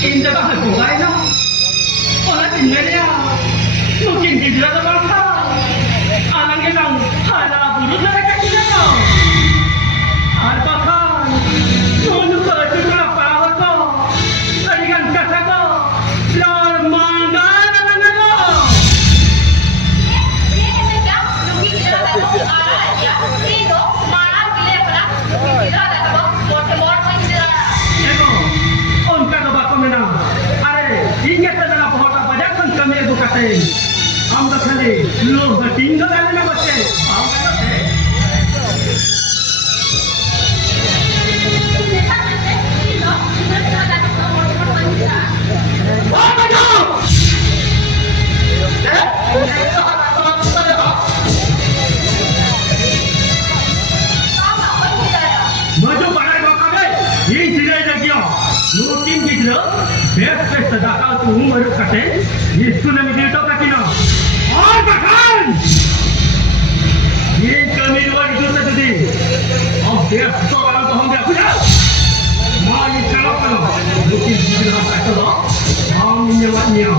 Indah tak sesuai no. Orang tinggal dia, mungkin dia ada bangsa. Anak kita ada buruk mereka tidak no. Ada kan, untuk kerja apa apa, tadi kan kata ko, lor mangga na no. हम तो खाली लोग तीन तो डाले ना बच्चे हम करते मजो बड़ा बाका दे ये जिले लगियो मungkin gitu best sedaka tu baru kate Yesus nama dia tu kaki na और bahkan ये kami dua itu tadi और best tu orang tu हम aku dah mau ni kalau mungkin kita nak kata हम nyawanya